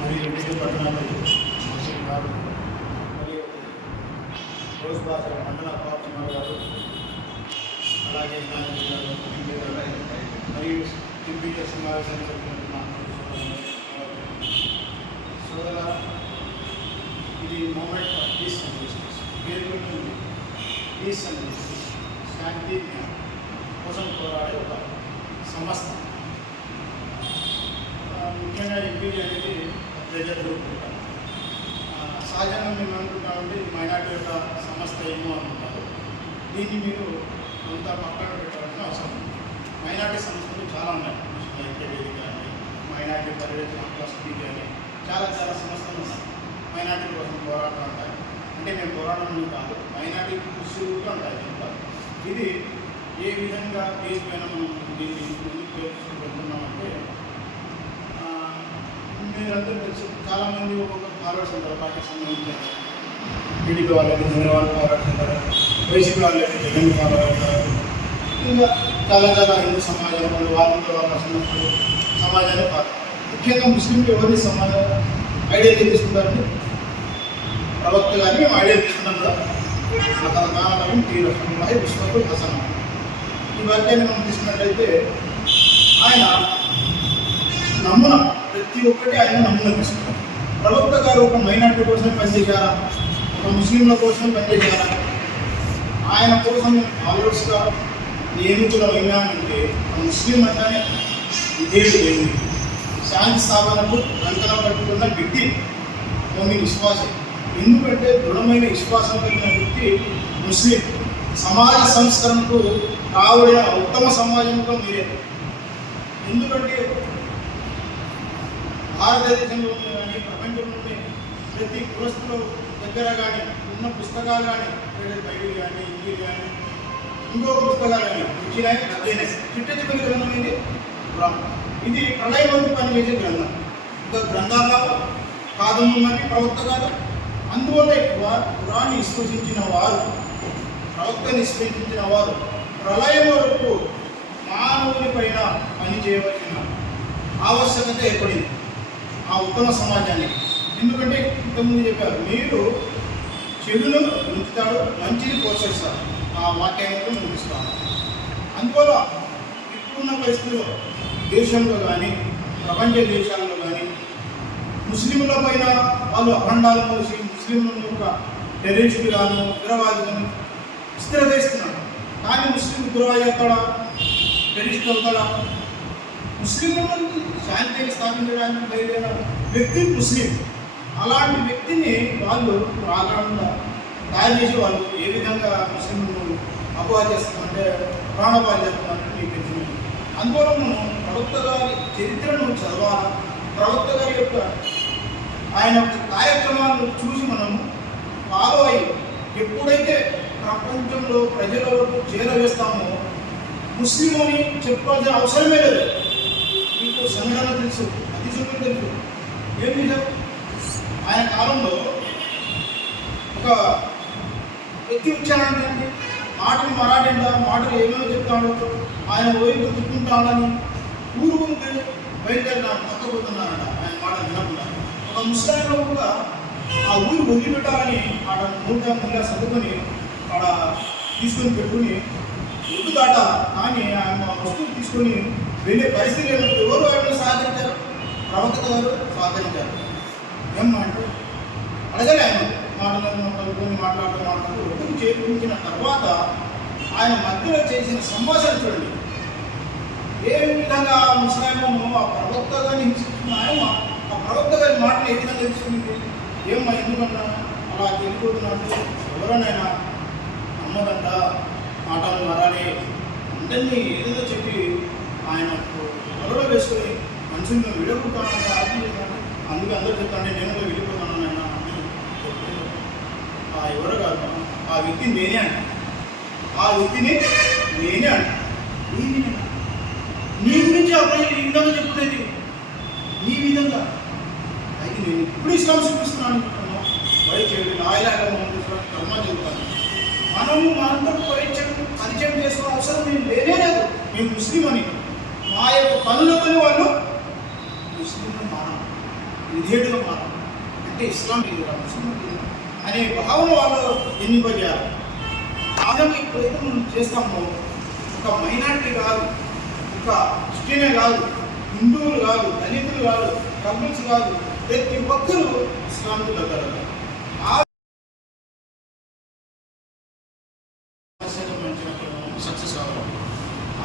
మరియు ఇంటికి పట్టణాలు గారు మరియు రోజు భాష మండల పాపకుమార్ గారు అలాగే మరియు ఎంపీకే సమావేశాన్ని జరుగుతున్న సోదర ఇది movement for peace and justice పేరుకుంటుంది. పీస్ అండ్ జస్టిస్ శాంతి కోసం పోరాడే ఒక సంస్థ. ముఖ్యంగా ఎంపీటీ అనేది ప్రెజర్ గ్రూప్. సహజంగా మేము అనుకుంటామంటే ఇది మైనార్టీ యొక్క సంస్థ ఏమో అనుకుంటారు. దీన్ని మీరు కొంత పక్కన పెట్టాల్సిన అవసరం ఉంది. మైనార్టీ సంస్థలు చాలా ఉన్నాయి. ఐక్య వేదిక కానీ, మైనార్టీ పరిరక్షణ ట్రస్ట్ కానీ చాలా సంస్థలు ఉన్నాయి. మైనార్టీ కోసం పోరాటం ఉంటాయి. అంటే మేము పోరాటం కాదు, మైనార్టీ కృషి కూడా ఉంటాయి. ఇది ఏ విధంగా కేసు పైన మనం దీన్ని ముందుకు వెళ్తున్నామంటే, మీరందరూ తెలుసు చాలామంది ఒక్కొక్క ఫార్వర్డ్స్ ఉంటారు. పార్టీకి సంబంధించిన టీడీపీ వాళ్ళకి చంద్రబాబు ఫార్వర్డ్స్ ఉంటారు, వైసీపీ వాళ్ళకి జగన్ ఫార్వర్డ్ ఉంటారు. ఇంకా చాలా హిందూ సమాజం వాళ్ళు సమస్యలు సమాజాన్ని ముఖ్యంగా ముస్లింలు ఎవరిని సమాజం ఐడియా తీసుకుంటారంటే ప్రవక్త కానీ మేము ఐడియా తీసుకున్నాం కదా. అతను తీరహి విశ్వకు హసనం ఈ వాక్యాన్ని మనం తీసుకున్నట్లయితే ఆయన నమ్మున ప్రతి ఒక్కటి ఆయన నమ్మున తీసుకుంటారు. ప్రవక్త గారు ఒక మైనార్టీ కోసం పనిచేశారా, ఒక ముస్లింల కోసం పనిచేశారా? ఆయన కోసం ఆలోచిగా నియమితులం ఏమంటే ముస్లిం అంటేనే విధేయుడు లేదు, శాంతి స్థాపనకు కంకణం కట్టుకున్న వ్యక్తి కొన్ని విశ్వాసం. ఎందుకంటే దృఢమైన విశ్వాసం కలిగిన వ్యక్తి ముస్లిం. సమాజ సంస్కరణకు కావడిన ఉత్తమ సమాజంలో మీరే. ఎందుకంటే భారతదేశంలో కానీ ప్రపంచంలోని ప్రతి కులస్తుల దగ్గర కానీ ఉన్న పుస్తకాలు కానీ బైబిల్ కానీ ఇంజీల్ కానీ ఇంకో పుస్తకాలు కానీ ఇచ్చినాయి రద్దయినాయి. చిట్టచివరి గ్రంథం ఇది ఇది ప్రళయం వరకు పనిచేసే గ్రంథం. ఇంకా గ్రంథాలు కాదమున్నది ప్రవక్త గారు. అందువల్ల ఎక్కువ ఖురాన్ని విశ్వసించిన వారు, ప్రవక్తని విశ్వసించిన వారు ప్రళయం వరకు మానవుని పైన పనిచేయవలసిన ఆవశ్యకత ఏర్పడింది ఆ ఉత్తమ సమాజానికి. ఎందుకంటే ఇంతకుముందు చెప్పారు, మీరు చెడును ఉంచుతాడు, మంచిని ప్రోత్సహిస్తారు. ఆ వాక్యాన్ని ముగిస్తాను. అందువల్ల ఇప్పుడున్న పరిస్థితుల్లో దేశంలో కానీ ప్రపంచ దేశాల్లో కానీ ముస్లింల పైన వాళ్ళు అఖండాలు మోసి ముస్లింలను ఒక టెర్రరిస్టు గాను ఉగ్రవాదులను విస్తరవేస్తున్నారు. కానీ ముస్లిం ఉగ్రవాది అవుతాడా, టెర్రరిస్ట్ అవుతాడా? ముస్లింలను శాంతిని స్థాపించడానికి బయలుదేరిన వ్యక్తి ముస్లిం. అలాంటి వ్యక్తిని వాళ్ళు ప్రాణంగా తయారు చేసి వాళ్ళు ఏ విధంగా ముస్లింలను అపవాద చేస్తున్నారంటే ప్రాణపాలు చేస్తున్నారంటే మీకు తెలిసింది. అందువల్ల మనం ప్రవక్త గారి చరిత్రను చదవాలి. ప్రవక్త గారి యొక్క ఆయన యొక్క కార్యక్రమాలను చూసి మనం ఫాలో అయ్యి ఎప్పుడైతే ప్రపంచంలో ప్రజల వరకు చేరవేస్తామో ముస్లిం అని చెప్పుకోవాల్సిన అవసరమే లేదు. మీకు సంఘటన తెలుసు, అతిశుభ్రం తెలుసు. ఏం నిజం? ఆయన కాలంలో ఒక వ్యక్తి వచ్చానంటే మాటలు మరాఠీ మాటలు ఏమేమో చెప్తాడు. ఆయన వైపు గుర్తుకుంటానని ఊరు బయలుదేరినాడు, పక్కపోతున్నారట ఆయన మాటలు వినకుండా. ఒక ముస్లింలో కూడా ఆ ఊరు వదిలిపెట్టాలని ఆడ మూటగా సర్దుకొని ఆడ తీసుకొని పెట్టుకుని ఎత్తు దాట. కానీ ఆయన వస్తువులు తీసుకొని వెళ్ళే పరిస్థితి ఎవరు ఆయన సహకరించారు? ప్రవక్త గారు సహకరించారు. ఏమంటే అడగలే ఆయన మాటలను కలుపుకొని మాట్లాడుతూ ఒడ్డుకు చేకూర్చిన తర్వాత ఆయన మధ్యలో చేసిన సంభాషణ చూడండి. ఏ విధంగా ముస్లింలను ఆ ప్రవక్త గారిని హింసిస్తున్న ఆయన ఆ ప్రవక్త గారి మాటలు ఏ విధంగా తెలుసుకుంది? ఏమో ఎందుకన్నా అలా వెళ్ళిపోతున్నట్టు ఎవరైనా నమ్మదంట, మాటలు మారాలి అందరినీ ఏదేదో చెప్పి ఆయన వలలో వేసుకొని మనుషులను విడగొట్టానంటే ఆర్టీ చేశాను. అందుకే అందరూ చెప్తాంటే నేను కూడా వెళ్ళిపోతాను ఆయన అని చెప్పాను. ఎవరు కాదు, ఆ వ్యక్తిని నేనే అంట. ఆ వ్యక్తిని నేనే అంట. నీ గురించి ఆ ప్రజలు ఈ విధంగా చెప్పుకునేది నీ విధంగా అయితే నేను ఇప్పుడు ఇస్లాం చూపిస్తున్నాను అనుకుంటున్నాను. బయట చేయడం తర్వాత చెబుతాను. మనతో పరిచయం చేసుకోవడం అవసరం మేము లేనే లేదు. మేము ముస్లిం అని మా యొక్క పనులతో వాళ్ళు ముస్లింలు మానం, విధేయుడుగా మానం, అంటే ఇస్లాం ముస్లిం అనే భావన వాళ్ళు ఎన్నిపజేయాలి. ఆ విధంగా ఇప్పుడైతే మనం చేస్తామో ఒక మైనారిటీ కాదు, ఒక క్రిస్టియనే కాదు, హిందువులు కాదు, దళితులు కాదు, కమ్యూనిస్ట్ కాదు, ప్రతి ఒక్కరూ ఇస్లాంకు దగ్గర ఆ సక్సెస్ అవ్వాలి.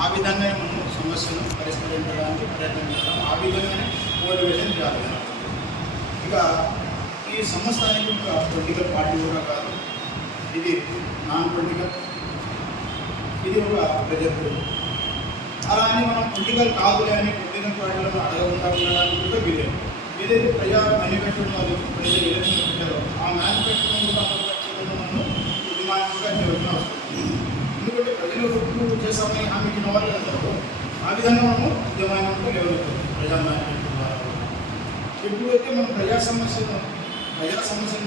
ఆ విధంగానే మనం సమస్యను పరిష్కరించడానికి ప్రయత్నం చేస్తాం. ఆ విధంగానే మోటివేషన్ చేయాలి. ఇక ఈ సంస్థ అనేది ఒక పొలిటికల్ పార్టీ కూడా కాదు, ఇది నాన్ పొలిటికల్, ఇది ఒక ప్రజల గ్రూప్. అలా అని మనం పొలిటికల్ కాదులే అని పొలిటికల్ పార్టీలను అడగకుండా ఉండడానికి కూడా వీలేదు. ఏదైతే ప్రజా మేనిఫెస్టోలో ప్రజలు ఎలక్షన్ పెట్టారో ఆ మేనిఫెస్టోను కూడా మనం ఉద్యమాత్మకంగా చేయవలసిన అవసరం. ఎందుకంటే ప్రజలు రూపు చేస్తామని హామీ ఇచ్చిన వాళ్ళు అంటారు. ఆ విధంగా మనము ఉద్యమాత్మకంగా లేవనెత్తాం ప్రజా మేనిఫెస్టో ద్వారా. ఎప్పుడైతే మనం ప్రజల సమస్యను మధ్యన సమస్య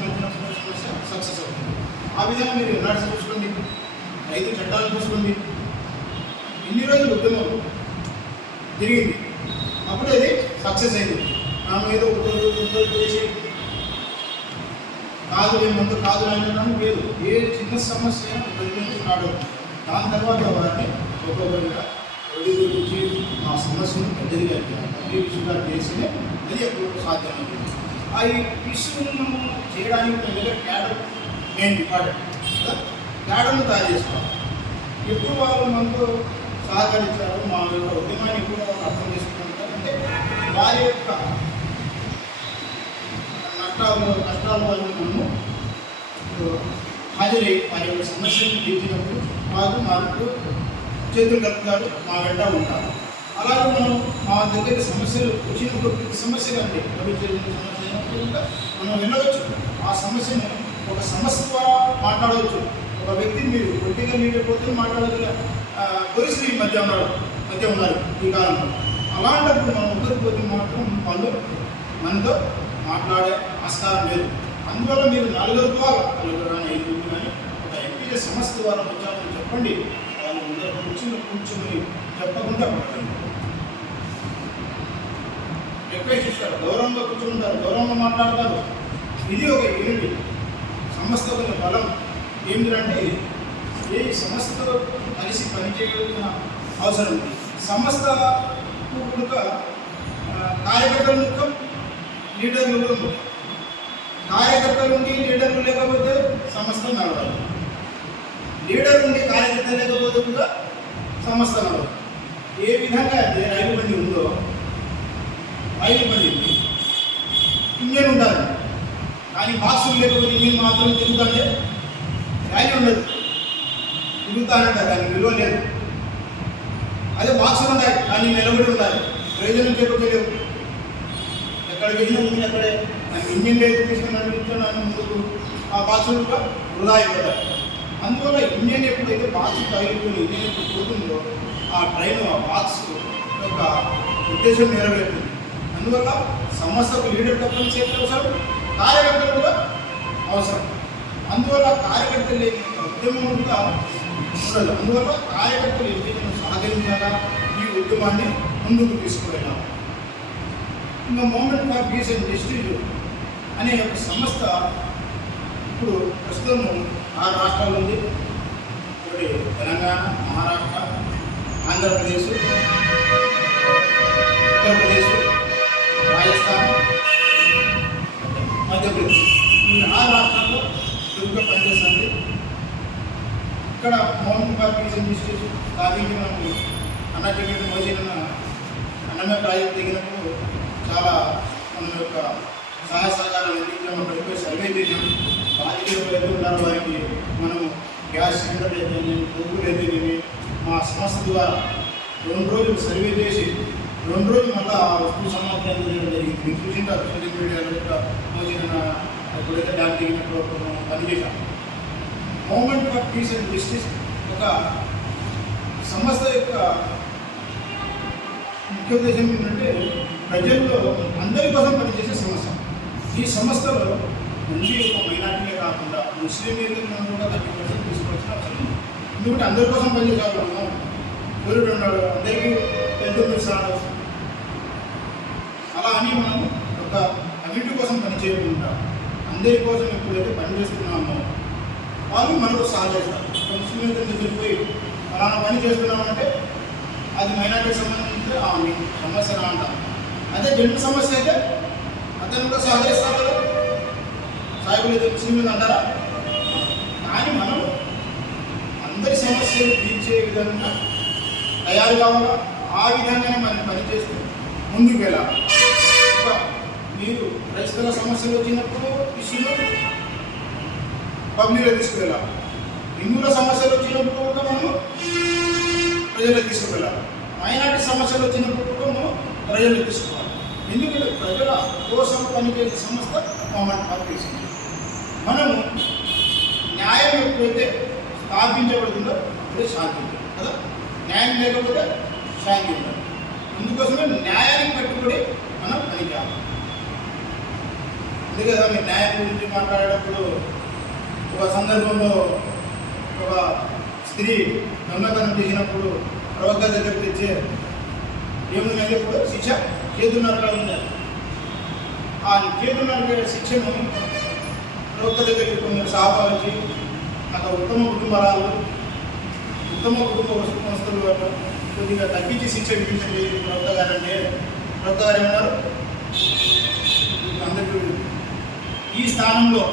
సక్సెస్ అవుతుంది. ఆ విధంగా మీరు ఎన్ఆర్సీ చూసుకోండి, 5 చట్టాలు చూసుకోండి, ఇన్ని రోజులు ఉద్యమం జరిగింది, అప్పుడు అది సక్సెస్ అయింది. మనం ఏదో ఉద్యోగం చేసి కాదు ముందు కాదు అనడం లేదు. ఏ చిన్న సమస్య రాడు, దాని తర్వాత వారిని ఒక్కొక్కరిగా గురించి ఆ సమస్యను పెద్దదిగా అన్ని విషయాలు చేస్తేనే అది ఎప్పుడు సాధ్యమైంది. ఆ ఇష్యూను చేయడానికి మన దగ్గర క్యాడర్ మెయిన్ ఇంపార్టెంట్ కదా. క్యాడర్ను తయారు చేసుకోవాలి. ఎప్పుడు వాళ్ళు మనతో సహకరించారు, మా యొక్క ఉద్యమాన్ని ఎప్పుడు వాళ్ళు అర్థం చేసుకుంటారు అంటే వారి యొక్క కష్టాల వల్ల మనము హాజరై వారి యొక్క సమస్యను తీర్చినప్పుడు మాకు చేతులు కలుపుతారు, మా వెంట ఉంటారు. అలాగే మనం మా దగ్గర సమస్యలు వచ్చినప్పుడు ప్రతి సమస్య కంటే సమస్య మనం వెళ్ళవచ్చు. ఆ సమస్యను ఒక సమస్య ద్వారా మాట్లాడవచ్చు. ఒక వ్యక్తిని మీరు పొలిటికల్ లీడర్ పోతే మాట్లాడగల పోలీసులు ఈ మధ్య ఉన్నారు ఈ కాలంలో. అలాంటప్పుడు మనం ఒకరిపోతే మాత్రం వాళ్ళు మనతో మాట్లాడే ఆస్కారం లేదు. అందువల్ల మీరు 4 ద్వారా 5 కానీ ఒక ఎంపీల సమస్య ద్వారా వచ్చామని చెప్పండి. వాళ్ళు ముందర కూర్చొని చెప్పకుండా పడకండి. రిక్వెస్ట్ ఇస్తారు, గౌరవంగా కూర్చుంటారు, గౌరవంగా మాట్లాడతారు. ఇది ఒక యూనిటీ. సంస్థ ఒక బలం ఏమిటంటే ఏ సంస్థతో కలిసి పనిచేయగలిగిన అవసరం ఉంది. సంస్థకు కూడా కార్యకర్తలు ముఖ్యం, లీడర్లు కూడా ముఖ్యం. కార్యకర్తలు ఉండి లీడర్లు లేకపోతే సంస్థ నడవాలి. లీడర్ ఉండి కార్యకర్త లేకపోతే కూడా సంస్థ నడవాలి. ఏ విధంగా అయితే రైలు బండి ఉందో, రైలు బండి ఇంజన్ ఉండాలి, కానీ బాక్సులు లేకపోతే ఇంజన్ మాత్రం తిరుగుతుంటే రైలు ఉండదు, తిరుగుతానంట, దానికి విలువ లేదు. అదే బాక్సులు ఉన్నాయి, కానీ నిలబడి ఉండాలి, ప్రయోజనం చేపట్టలేవు. ఎక్కడ వెళ్ళినా ఉంది అక్కడే, నాకు ఇంజిన్ లేదు తీసుకున్నాను ముందుకు ఆ బాక్సులు కూడా వృధా అయిపోతాయి. అందువల్ల ఇంజిన్ ఎప్పుడైతే బాక్స్ తగిలిపోయి ఇంజిన్ ఎప్పుడు పోతుందో ఆ ట్రైన్ ఆ బాక్స్ యొక్క ఉద్దేశం నెరవేరుతుంది. అందువల్ల సంస్థకు లీడర్ తప్పనిసరి అవసరం, కార్యకర్తలు కూడా అవసరం. అందువల్ల కార్యకర్తలు లేని ఉద్యమం కూడా ఉండదు. అందువల్ల కార్యకర్తలు ఎంపికను సహకరించాలా, ఈ ఉద్యమాన్ని ముందుకు తీసుకువెళ్ళాలి. ఇంకా movement for peace and justice అనే ఒక సంస్థ ఇప్పుడు ప్రస్తుతం 6 రాష్ట్రాలు ఉంది. ఒకటి తెలంగాణ, మహారాష్ట్ర, ఆంధ్రప్రదేశ్, ఉత్తరప్రదేశ్, రాజస్థాన్, మధ్యప్రదేశ్. ఈ 6 రాష్ట్రాల్లో చురుగ్గా పనిచేస్తుంది. ఇక్కడ movement for peace and justice స్థాపించి మనకు అన్నజగన్ మోసిన అన్నమే ప్రాజెక్ట్ దిగినప్పుడు చాలా మన యొక్క సహాయ సహకారాలు అందించాము. పడిపోయి సర్వే చేసాం. బాధితులు ఎవరైతే ఉన్నారో వారికి మనం గ్యాస్ సిలిండర్ అయితే బొగ్గులు అయితే మా సంస్థ ద్వారా 2 రోజులు సర్వే చేసి 2 రోజులు మళ్ళీ ఆ వస్తువు సమాప్తి చేయడం జరిగింది. మీకు చూసింటారు సోషల్ మీడియాలో కూడా మోసిన ఎప్పుడైతే డ్యామ్ దిగినప్పుడు పనిచేసాం. Movement for peace and justice ఒక సంస్థ యొక్క ముఖ్య ఉద్దేశం ఏంటంటే ప్రజల్లో అందరి కోసం పనిచేసే సంస్థ. ఈ సంస్థలో మంచి ఒక మైనార్టీలే కాకుండా ముస్లింలను కూడా 30% తీసుకోవాల్సిన అవసరం ఉంది. ఎందుకంటే అందరి కోసం పనిచేసారు. మనం సూర్యుడు ఉన్నాడు, అందరికీ పెద్దలు అలా అని మనం ఒక కమ్యూనిటీ కోసం పని చేయకుండా అందరి కోసం ఎప్పుడైతే పని చేస్తున్నామో వాళ్ళు మనకు సహకరిస్తారు. ముస్లిం వెళ్ళిపోయి ఫలానా పని చేస్తున్నామంటే అది మైనార్టీకి సంబంధించి మీ సమస్య అంటాం. అదే జంట సమస్య అయితే అతను కూడా సహకరిస్తారు కదా, సాయిబులు అయితే ముస్లింలు అంటారా? కానీ మనం అందరి సమస్యలు తీర్చే విధంగా తయారు కావాలా, ఆ విధంగానే మనం పనిచేస్తూ ముందుకు వెళ్ళాలి. మీరు రైతుల సమస్యలు వచ్చినప్పుడు ఇష్యూలు పబ్లిక్లో తీసుకువెళ్ళాలి, హిందువుల సమస్యలు వచ్చినప్పుడు కూడా మనము ప్రజలకు తీసుకువెళ్ళాలి, మైనార్టీ సమస్యలు వచ్చినప్పుడు కూడా మనం ప్రజలకు తీసుకోవాలి. ఎందుకంటే ప్రజల కోసం పనిచేసే సంస్థ పార్టీసింది. మనము న్యాయం ఎప్పుడైతే స్థాపించబడుతుందో అప్పుడే శాంతి ఉంటుంది కదా. న్యాయం లేకపోతే శాంతి ఉంటుంది. అందుకోసమే న్యాయానికి కట్టుబడి మనం పనిచేయాలి. అందుకే కదా మీరు న్యాయం గురించి మాట్లాడేటప్పుడు ఒక సందర్భంలో ఒక స్త్రీ దొంగతనం చేసినప్పుడు ప్రవక్త దగ్గరికి తెచ్చే ఏముంది వెళ్ళినప్పుడు శిక్ష చేతున్నరగా ఉంది. ఆ చేతున్నర శిక్షను ప్రవక్త దగ్గరికి కొందరు సహాబాలు వచ్చి అక్కడ ఉత్తమ కుటుంబరాలు ఉత్తమ కుటుంబ వస్తువులు కొద్దిగా తగ్గించి శిక్ష విధించండి ప్రవక్త గారు అంటే, ప్రవక్త గారు ఏమన్నారు, అందరికీ ఈ స్థానంలో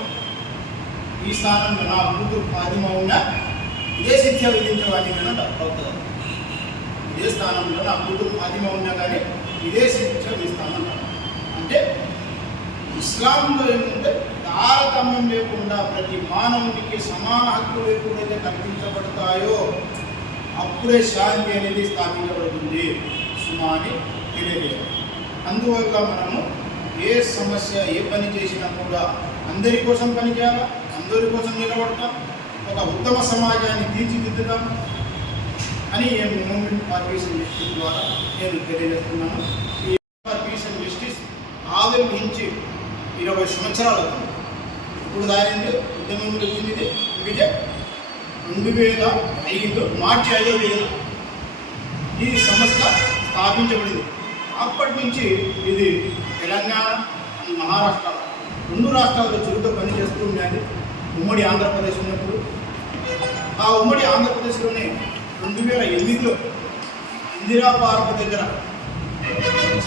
నా కూతురు ఫాతిమా ఉన్నా ఇదే శిక్ష విధించేవాడిని నేను ప్రవక్త గారు. ఇదే స్థానంలో నా కూతురు ఫాతిమా ఉన్నా కానీ ఇదే శిక్ష విధిస్తానన్నారు. అంటే ఇస్లాంలో ఏంటంటే తారతమ్యం లేకుండా ప్రతి మానవునికి సమాన హక్కులు ఎప్పుడైతే కల్పించబడతాయో అప్పుడే శాంతి అనేది స్థాపించబడుతుంది సుమాని తెలియజేయాలి. అందువల్ల మనము ఏ సమస్య ఏ పని చేసినా కూడా అందరి కోసం పని చేయాలా, అందరి కోసం నిలబడతాం, ఒక ఉత్తమ సమాజాన్ని తీర్చిదిద్దుతాం అని movement for peace and justice ద్వారా నేను తెలియజేస్తున్నాను. ఈ ఫర్ పీస్ అండ్ జస్టిస్ ఆవిర్భవించి 20 సంవత్సరాలు అవుతుంది. ఇప్పుడు దాని ఉద్యమం వచ్చింది విజయ్ 2005 మార్చి 5వ తేదీన ఈ సంస్థ స్థాపించబడింది. అప్పటి నుంచి ఇది తెలంగాణ, మహారాష్ట్ర 2 రాష్ట్రాలతో చురుగ్గా పనిచేస్తూ ఉండేది. ఉమ్మడి ఆంధ్రప్రదేశ్ ఉన్నప్పుడు ఆ ఉమ్మడి ఆంధ్రప్రదేశ్లోనే 2008లో ఇందిరా పార్క్ దగ్గర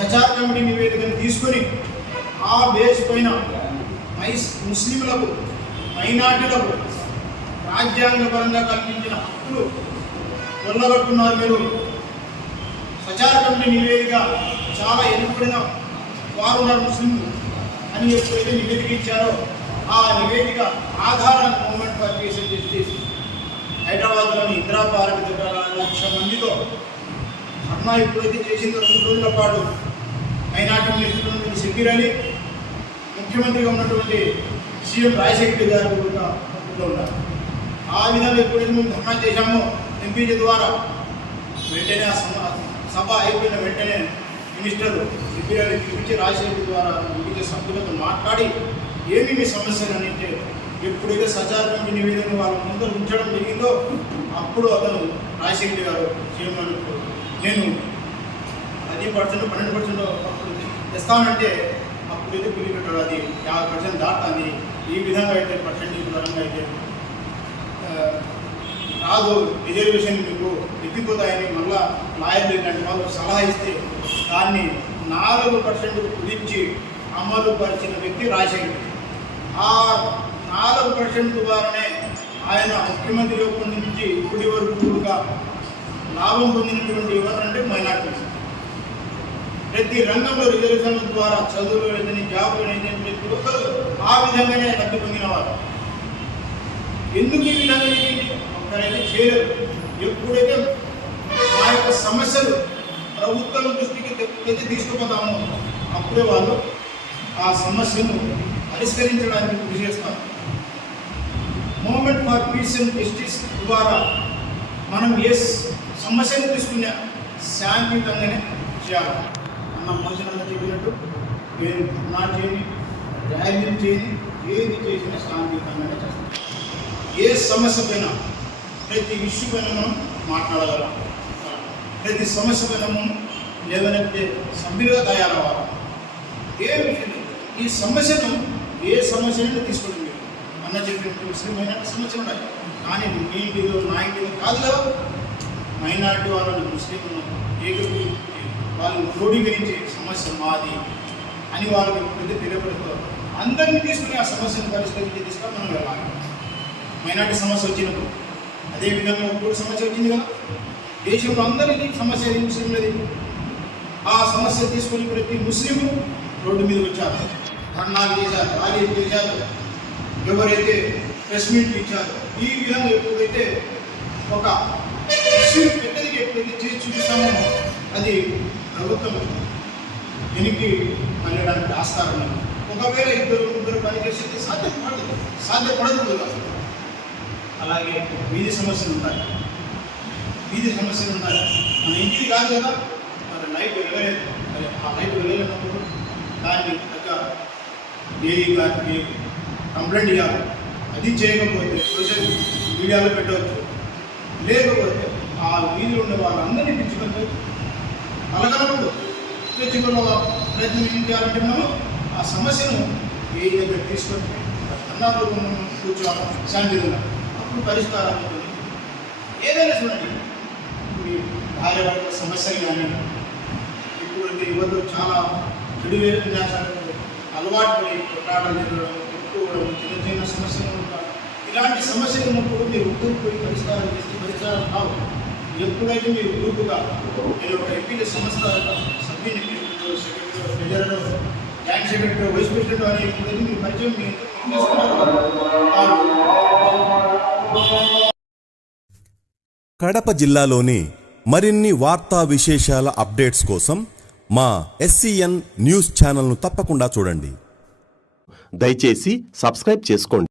సచార్ కమిటీ నివేదికను తీసుకొని ఆ బేస్ పైన ముస్లింలకు, మైనార్టీలకు రాజ్యాంగపరంగా కల్పించిన హక్కులు కొల్లగొట్టున్నారు మీరు. సచార్ కమిటీ నివేదిక చాలా ఎన్నుబడిన వారు ఉన్నారు ముస్లింలు అని ఎప్పుడైతే నివేదిక ఇచ్చారో ఆ నివేదిక ఆధారాన్ని movement for peace and justice హైదరాబాద్లోని ఇందిరా పార్క్ దగ్గర 1,00,000 మందితో ధర్నా ఎప్పుడైతే చేసిందో 2 రోజుల పాటు మైనార్టీ మినిస్టర్ ఉన్నటువంటి షబ్బీర్ అలీ, ముఖ్యమంత్రిగా ఉన్నటువంటి సీఎం రాజశేఖర్ గారు కూడా ఉన్నారు. ఆ విధంగా ఎప్పుడైతే మేము ధర్నా చేశామో ఎంపీజీ ద్వారా వెంటనే ఆ సభ అయిపోయిన వెంటనే మినిస్టర్ షబ్బీర్ అలీ పిలిపించి రాజశేఖర్ ద్వారా వివిధ సభ్యులతో మాట్లాడి ఏమి మీ సమస్యలు అంటే ఎప్పుడైతే సచార్ కమిటీ నివేదన వాళ్ళ ముందు ఉంచడం జరిగిందో అప్పుడు అతను రాజశేఖర్ గారు సీఎం అన్నప్పుడు నేను 10%, 12% అప్పుడు తెస్తానంటే అప్పుడైతే పిల్లి పెట్టాడు. అది 50% దాటాలి. ఈ విధంగా అయితే పర్సెంటేజ్ పరంగా అయితే రాదు, రిజర్వేషన్ మీకు ఎత్తిపోతాయని మళ్ళా లాయర్లు ఇలాంటి వాళ్ళు సలహా ఇస్తే దాన్ని 4% కుదించి అమలు పరిచిన వ్యక్తి రాజశేఖర్. ఆ 4% ద్వారానే ఆయన ముఖ్యమంత్రిగా పొందించి ఇప్పటి వరకు లాభం పొందినటువంటి ఎవరంటే మైనార్టీ. ప్రతి రంగంలో రిజర్వేషన్ల ద్వారా చదువులు ఏదైనా జాబులు ఏదైనా ప్రతి ఒక్కరు ఆ విధంగానే లబ్ధి పొందినవారు. ఎందుకు ఈ విధంగా ఒక్కరైతే చేయలేదు. ఎప్పుడైతే ఆ యొక్క సమస్యలు ప్రభుత్వం దృష్టికి తెచ్చి తీసుకుపోతామో అప్పుడే వాళ్ళు ఆ సమస్యను పరిష్కరించడానికి కృషి చేస్తారు. Movement for peace and justice ద్వారా మనం ఏ సమస్యను తీసుకున్నా శాంతియుతంగానే చేయాలి. అన్న మనుషులంతా చెప్పినట్టు నేను ధర్నా చేయని, ర్యాలీలు చేయని, ఏది చేసినా శాంతియుతంగానే చేస్తాను. ఏ సమస్య పైన ప్రతి ఇష్యూ పైన మనం మాట్లాడగలం, ప్రతి సమస్య పైన మనం లేవనెత్తే సభ్యులుగా తయారవ్వాలి. ఏ విషయం ఈ సమస్యను ఏ సమస్యను తీసుకుంటుంది మీరు అన్న చెప్పినట్టు ముస్లిమైన సమస్య ఉన్నాయి, కానీ మీ ఇంటిలో నా ఇంటిలో కాదు కదా. మైనార్టీ వాళ్ళని ముస్లింలను వాళ్ళు క్రోడీకరించే సమస్య మాది అని వాళ్ళకి ఎప్పుడైతే తెలియపడుతారో అందరినీ తీసుకుని ఆ సమస్యను పరిష్కరించే దిశగా మనం వెళ్ళాలి. మైనార్టీ సమస్య వచ్చినప్పుడు అదేవిధంగా ఒక్కొక్క సమస్య వచ్చింది కదా, దేశంలో అందరికీ సమస్య ముస్లింలది. ఆ సమస్య తీసుకొని ప్రతి ముస్లిం రోడ్డు మీద వచ్చారు, ధర్నాలు చేశారు, ర్యాలీలు చేశారు, ఎవరైతే ప్రెస్ మీట్లు ఇచ్చారు. ఈ విధంగా ఎప్పుడైతే ఒక ఇష్యూ పెద్దదిగా ఎప్పుడైతే చేసి చూపిస్తామో అది ప్రభుత్వం వెనక్కి వెళ్ళడానికి ఆస్కారం ఉంది. ఒకవేళ ఇద్దరు ముగ్గురు పనిచేస్తే సాధ్యపడదు కదా. అలాగే వీధి సమస్యలు ఉంటాయి, మన ఇంటిది కాదు కదా, మరి లైట్ వెళ్ళలేదు, ఆ లైట్ వెళ్ళలేనప్పుడు దాన్ని తగ్గ ఏఈ గారికి కంప్లైంట్ ఇవ్వాలి. అది చేయకపోతే సోషల్ మీడియాలో పెట్టవచ్చు, లేకపోతే ఆ వీధిలో ఉన్న వాళ్ళందరినీ పిచ్చుకొని పలకనప్పుడు తెచ్చుకున్న ప్రయత్నం ఏం చేయాలంటే మనం ఆ సమస్యను ఏ దగ్గర తీసుకొని అన్నాళ్ళు కూర్చోవాలి శాంతిగా, అప్పుడు పరిష్కారం ఉంటుంది. ఏదైనా చూడండి, మీ భార్య భర్తల సమస్యలు కానీ ఇప్పుడు యువతలు చాలా చెడు విన్యాసాలు అలవాటు పడి కొట్లాటలు జరగడం, కొట్టుకోవడం, చిన్న చిన్న సమస్యలు ఉంటాయి. ఇలాంటి సమస్యలు ఉన్నప్పుడు మీరు ఒక్కరిపోయి పరిష్కారం చేస్తే పరిష్కారం కావు. ఎప్పుడైతే మీరు గ్రూపుగా మీరు ఒక ఎంపీల సంస్థ సభ్యుని treasurer, joint secretary, vice president అనే ఎప్పుడైతే మీరు పరిచయం కడప జిల్లాలోని మరిన్ని వార్తా విశేషాల అప్డేట్స్ కోసం మా SCN న్యూస్ ఛానల్ను తప్పకుండా చూడండి. దయచేసి సబ్స్క్రైబ్ చేసుకోండి.